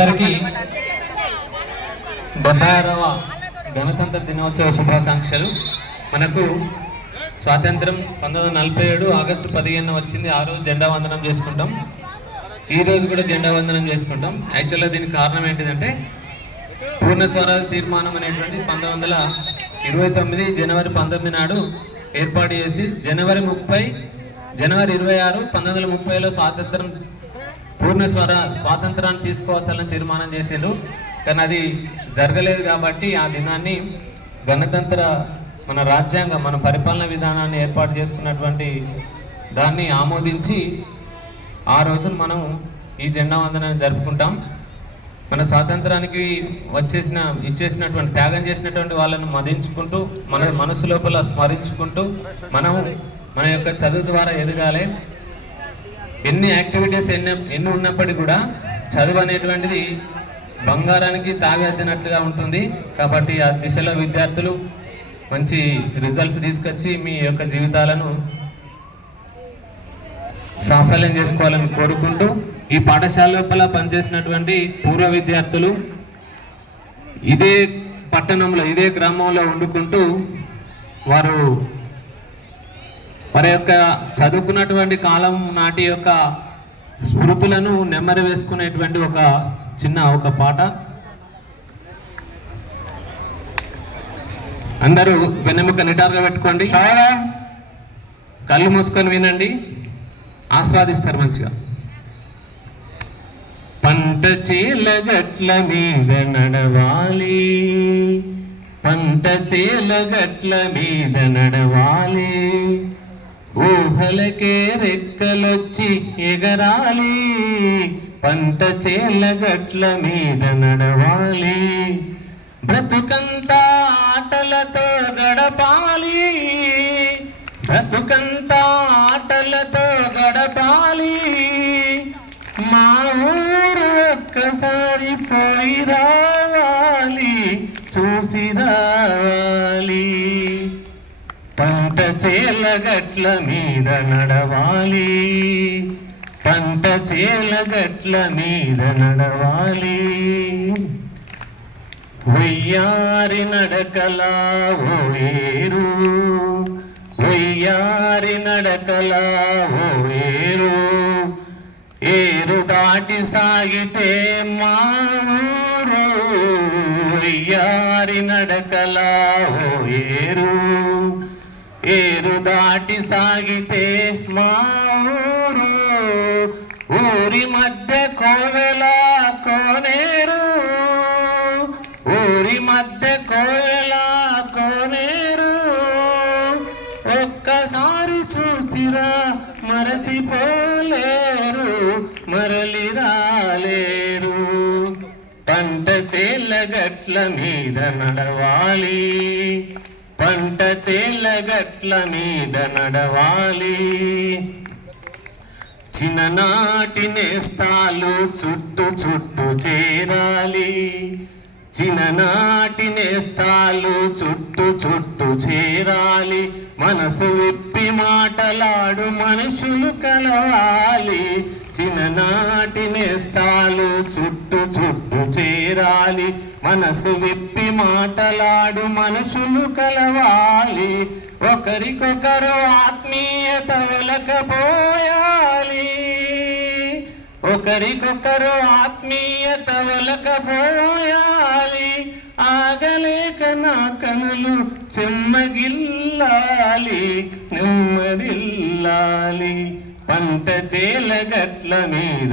అందరికీ 76వ గణతంత్ర దినోత్సవ శుభాకాంక్షలు. మనకు స్వాతంత్రం 1947 ఆగస్టు 15 వచ్చింది. ఆ రోజు జెండా వందనం చేసుకుంటాం. ఈ రోజు కూడా జెండా వందనం చేసుకుంటాం. యాక్చువల్గా దీనికి కారణం ఏంటిదంటే పూర్ణ స్వరాజ్ తీర్మానం అనేటువంటి 1929 జనవరి 19 నాడు ఏర్పాటు చేసి జనవరి 26 1930లో స్వాతంత్రాన్ని తీసుకోవచ్చాలని తీర్మానం చేశారు. కానీ అది జరగలేదు కాబట్టి ఆ దినాన్ని గణతంత్ర మన రాజ్యాంగం మన పరిపాలన విధానాన్ని ఏర్పాటు చేసుకున్నటువంటి దాన్ని ఆమోదించి ఆ రోజున మనం ఈ జెండా వందనాన్ని జరుపుకుంటాం. మన స్వాతంత్రానికి ఇచ్చేసినటువంటి త్యాగం చేసినటువంటి వాళ్ళను మదించుకుంటూ మన మనసు లోపల స్మరించుకుంటూ మన యొక్క చదువు ద్వారా ఎదగాలి. ఎన్ని యాక్టివిటీస్ ఎన్ని ఉన్నప్పటికీ కూడా చదువు అనేటువంటిది బంగారానికి తాగెద్దినట్లుగా ఉంటుంది. కాబట్టి ఆ దిశలో విద్యార్థులు మంచి రిజల్ట్స్ తీసుకొచ్చి మీ యొక్క జీవితాలను సాఫల్యం చేసుకోవాలని కోరుకుంటూ ఈ పాఠశాల లోపల పనిచేసినటువంటి పూర్వ విద్యార్థులు ఇదే పట్టణంలో ఇదే గ్రామంలో వండుకుంటూ వారి యొక్క చదువుకున్నటువంటి కాలం నాటి యొక్క స్మృతులను నెమ్మది వేసుకునేటువంటి ఒక పాట. అందరూ వెన్నెముక నిటారుగా పెట్టుకోండి, కళ్ళు మూసుకొని వినండి, ఆస్వాదిస్తారు మంచిగా. పంట చేల గట్ల మీద నడవాలి, పంట చేల గట్ల మీద నడవాలి, ఊహలకే రెక్కలొచ్చి ఎగరాలి, పంట చేల గట్ల మీద నడవాలి, బ్రతుకంతా ఆటలతో గడపాలి, బ్రతుకంతా ఆటలతో గడపాలి, మా ఊరు ఒక్కసారి పోయి రావాలి, చూసి రావాలి, పంట చేల గట్ల మీద నడవాలి, పంట చేల గట్ల మీద నడవాలి, వయ్యారి నడకలా ఓయేరు, వయ్యారి నడకలా ఓయేరు, ఏరు దాటి సాగితే మా ఊరు, వయ్యారి నడకలా ఓయేరు, ఏరు దాటి సాగితే మా ఊరు, ఊరి మధ్య కోవెలా కోనేరు, ఊరి మధ్య కోవెలా కోనేరు, ఒక్కసారి చూసిరా మరచిపోలేరు, మరలి రాలేరు, పంట చేల గట్ల మీద నడవాలి, పంట చేల గట్ల మీద నడవాలి, చిన్ననాటి నేస్తాలు చుట్టు చుట్టు చేరాలి, చిన్ననాటి నేస్తాలు చుట్టు చుట్టు చేరాలి, మనసు విప్పి మాటలాడు మనుషులు కలవాలి, చిన్ననాటి నేస్తాలు చుట్టు చుట్టు చేరాలి, మనసు విప్పి మాటలాడు మనుషులు కలవాలి, ఒకరికొకరు ఆత్మీయత వెలకపోయాలి, ఒకరికొకరు ఆత్మీయత వెలకపోయాలి, ఆగలేక నా కనులు చెమ్మగిల్లాలి, నెమ్మదిల్లాలి, పంట చేల గట్ల మీద